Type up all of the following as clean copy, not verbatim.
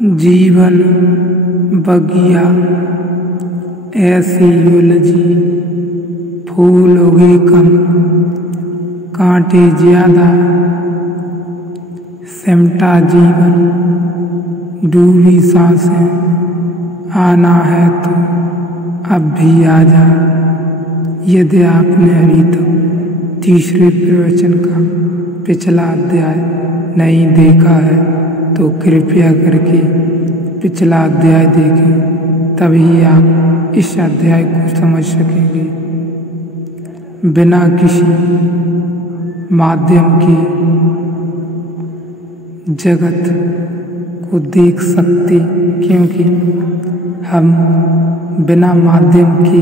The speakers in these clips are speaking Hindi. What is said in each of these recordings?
जीवन बगिया ऐसी उलझी, फूल उगे कम, कांटे ज्यादा, सिमटा जीवन, डूबी सांसें, आना है तो अब भी आजा। यदि आपने अभी तक तीसरे प्रवचन का पिछला अध्याय नहीं देखा है तो कृपया करके पिछला अध्याय देखें, तभी आप इस अध्याय को समझ सकेंगे। बिना किसी माध्यम के जगत को देख सकते, क्योंकि हम बिना माध्यम के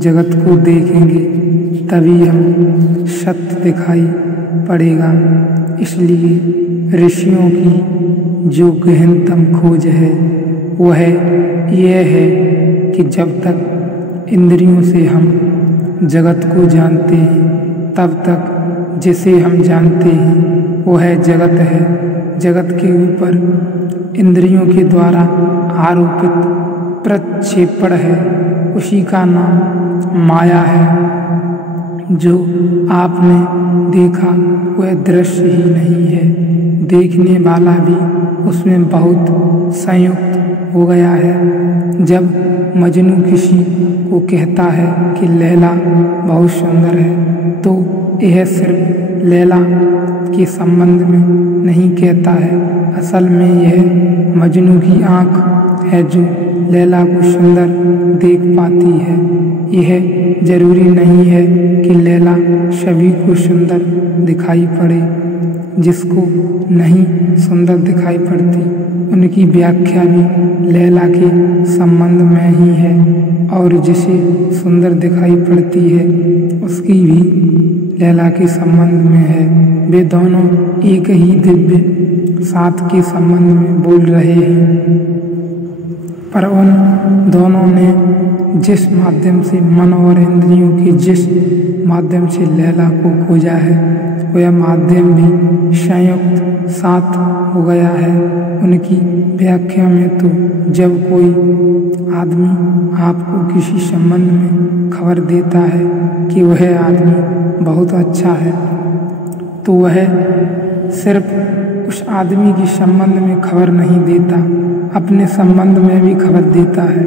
जगत को देखेंगे तभी हम सत्य दिखाई पड़ेगा। इसलिए ऋषियों की जो गहनतम खोज है वह यह है कि जब तक इंद्रियों से हम जगत को जानते हैं तब तक जिसे हम जानते हैं वह जगत है। जगत के ऊपर इंद्रियों के द्वारा आरोपित प्रक्षेपण है, उसी का नाम माया है। जो आपने देखा वह दृश्य ही नहीं है, देखने वाला भी उसमें बहुत संयुक्त हो गया है। जब मजनू किसी को कहता है कि लैला बहुत सुंदर है तो यह सिर्फ लैला के संबंध में नहीं कहता है, असल में यह मजनू की आँख है जो लैला को सुंदर देख पाती है। यह जरूरी नहीं है कि लैला सभी को सुंदर दिखाई पड़े। जिसको नहीं सुंदर दिखाई पड़ती उनकी व्याख्या भी लैला के संबंध में ही है, और जिसे सुंदर दिखाई पड़ती है उसकी भी लैला के संबंध में है। वे दोनों एक ही दिव्य साथ के संबंध में बोल रहे हैं, पर उन दोनों ने जिस माध्यम से मन और इंद्रियों के जिस माध्यम से लैला को खोजा है वह माध्यम भी संयुक्त साथ हो गया है। उनकी व्याख्या में तो जब कोई आदमी आपको किसी संबंध में खबर देता है कि वह आदमी बहुत अच्छा है तो वह सिर्फ उस आदमी के संबंध में खबर नहीं देता, अपने संबंध में भी खबर देता है।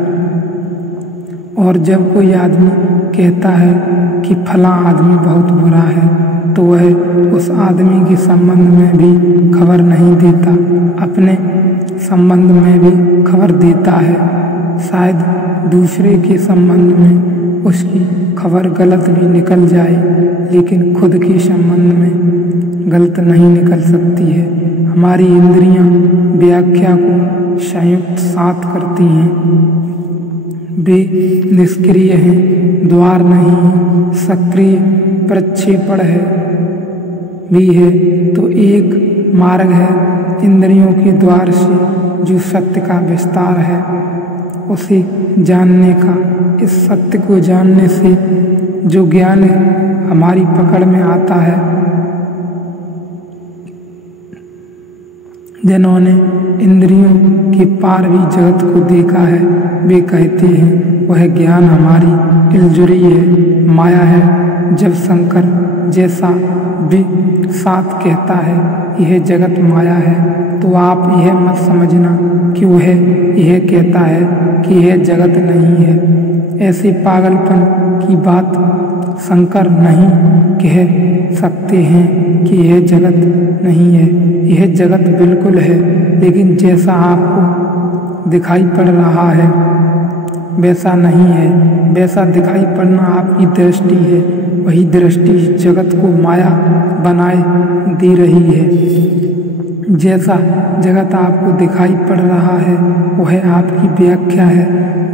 और जब कोई आदमी कहता है कि फला आदमी बहुत बुरा है तो वह उस आदमी के संबंध में भी खबर नहीं देता, अपने संबंध में भी खबर देता है। शायद दूसरे के संबंध में उसकी खबर गलत भी निकल जाए, लेकिन खुद के संबंध में गलत नहीं निकल सकती है। हमारी इंद्रियां व्याख्या को संयुक्त साथ करती हैं। वे निष्क्रिय हैं, द्वार नहीं, सक्रिय प्रक्षेपण है भी है। तो एक मार्ग है इंद्रियों के द्वार से जो सत्य का विस्तार है उसे जानने का। इस सत्य को जानने से जो ज्ञान हमारी पकड़ में आता है, जिन्होंने इंद्रियों के पार भी जगत को देखा है वे कहते हैं वह ज्ञान हमारी इल्जुरी है, माया है। जब शंकर जैसा भी साथ कहता है यह जगत माया है तो आप यह मत समझना कि वह यह कहता है कि यह जगत नहीं है। ऐसे पागलपन की बात शंकर नहीं कह सकते हैं कि यह जगत नहीं है। यह जगत बिल्कुल है, लेकिन जैसा आपको दिखाई पड़ रहा है वैसा नहीं है। वैसा दिखाई पड़ना आपकी दृष्टि है, वही दृष्टि जगत को माया बनाए दे रही है। जैसा जगत आपको दिखाई पड़ रहा है वह आपकी व्याख्या है,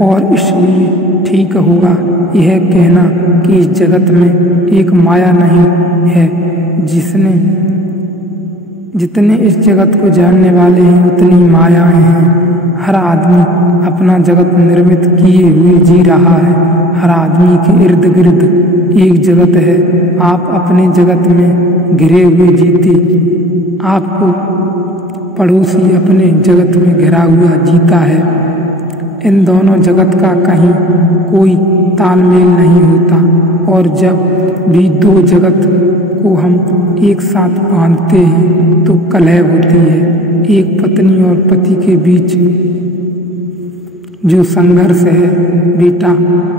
और इसलिए ठीक होगा यह कहना कि इस जगत में एक माया नहीं है। जितने इस जगत को जानने वाले हैं उतनी मायाएं हैं। हर आदमी अपना जगत निर्मित किए हुए जी रहा है। हर आदमी के इर्द गिर्द एक जगत है। आप अपने जगत में घिरे हुए जीते, आपको पड़ोसी अपने जगत में घिरा हुआ जीता है। इन दोनों जगत का कहीं कोई तालमेल नहीं होता और जब भी दो जगत को हम एक साथ बांधते हैं तो कलह होती है। एक पत्नी और पति के बीच जो संघर्ष है, बेटा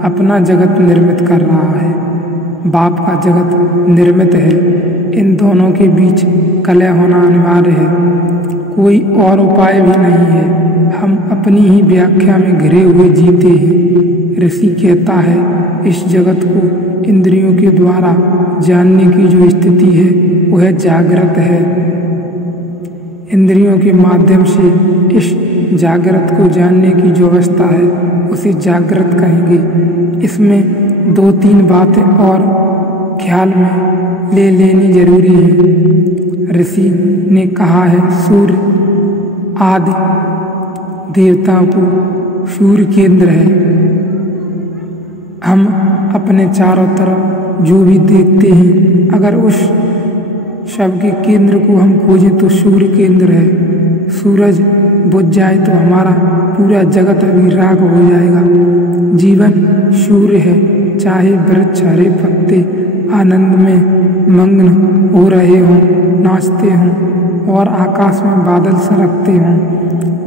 अपना जगत निर्मित कर रहा है, बाप का जगत निर्मित है। इन दोनों के बीच कलह होना अनिवार्य है, कोई और उपाय भी नहीं है। हम अपनी ही व्याख्या में घिरे हुए जीते हैं। ऋषि कहता है, इस जगत को इंद्रियों के द्वारा जानने की जो स्थिति है वह जागृत है। इंद्रियों के माध्यम से इस जागृत को जानने की जो अवस्था है उसे जागृत कहेंगे। इसमें 2-3 बातें और ख्याल में ले लेनी जरूरी है। ऋषि ने कहा है, सूर्य आदि देवताओं को सूर्य केंद्र है। हम अपने चारों तरफ जो भी देखते हैं, अगर उस सब के केंद्र को हम खोजें तो सूर्य केंद्र है। सूरज बुझ जाए तो हमारा पूरा जगत अभी राख हो जाएगा। जीवन सूर्य है, चाहे वृक्ष हरे पत्ते आनंद में मग्न हो रहे हों, नाचते हों और आकाश में बादल सरकते हों,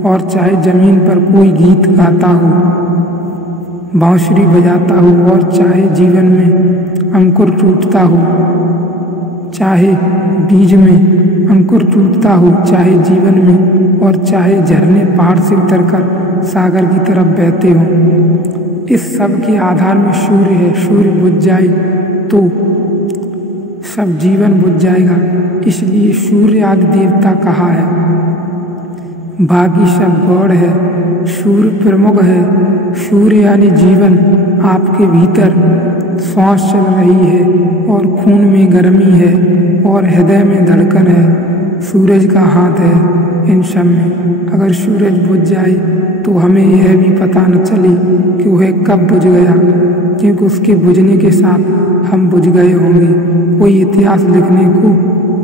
और चाहे जमीन पर कोई गीत गाता हो, बांसुरी बजाता हो, और चाहे जीवन में अंकुर टूटता हो, चाहे बीज में अंकुर टूटता हो, चाहे जीवन में, और चाहे झरने पहाड़ से उतरकर सागर की तरफ बहते हों, इस सब के आधार में सूर्य है। सूर्य बुझ जाए तो सब जीवन बुझ जाएगा, इसलिए सूर्य आदि देवता कहा है। बाकी सब गौड़ है, सूर्य प्रमुख है। सूर्य यानी जीवन आपके भीतर श्वास चल रही है और खून में गर्मी है और हृदय में धड़कन है। सूरज का हाथ है इन सब में। अगर सूरज बुझ जाए तो हमें यह भी पता न चले कि वह कब बुझ गया, क्योंकि उसके बुझने के साथ हम बुझ गए होंगे। कोई इतिहास लिखने को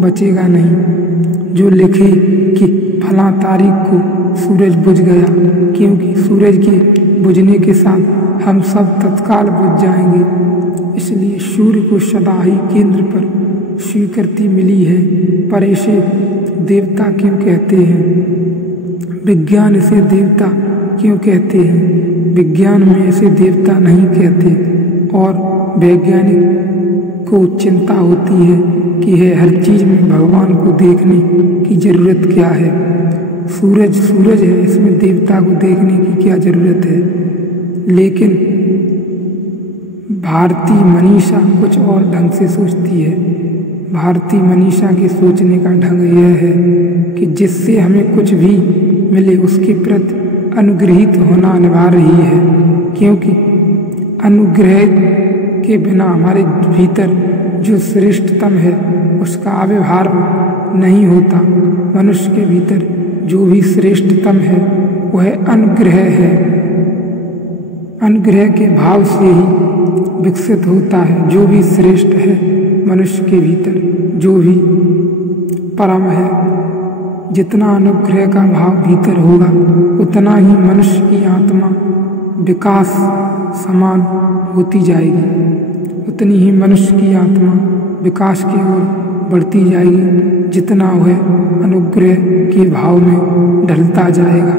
बचेगा नहीं जो लिखे कि फला तारीख को सूरज बुझ गया, क्योंकि सूरज के बुझने के साथ हम सब तत्काल बुझ जाएंगे। इसलिए सूर्य को सदा ही केंद्र पर स्वीकृति मिली है। पर इसे देवता क्यों कहते हैं? विज्ञान इसे देवता क्यों कहते हैं? विज्ञान में इसे देवता नहीं कहते, और वैज्ञानिक को चिंता होती है कि हर चीज में भगवान को देखने की जरूरत क्या है। सूरज सूरज है, इसमें देवता को देखने की क्या जरूरत है। लेकिन भारतीय मनीषा कुछ और ढंग से सोचती है। भारतीय मनीषा के सोचने का ढंग यह है कि जिससे हमें कुछ भी मिले उसके प्रति अनुग्रहित होना अनिवार्य ही है, क्योंकि अनुग्रह के बिना हमारे भीतर जो श्रेष्ठतम है उसका आविर्भाव नहीं होता। मनुष्य के भीतर जो भी श्रेष्ठतम है वह अनुग्रह है। अनुग्रह के भाव से ही विकसित होता है। जो भी श्रेष्ठ है मनुष्य के भीतर, जो भी परम है, जितना अनुग्रह का भाव भीतर होगा उतना ही मनुष्य की आत्मा विकास समान होती जाएगी, उतनी ही मनुष्य की आत्मा विकास की ओर बढ़ती जाएगी, जितना वह अनुग्रह के भाव में ढलता जाएगा।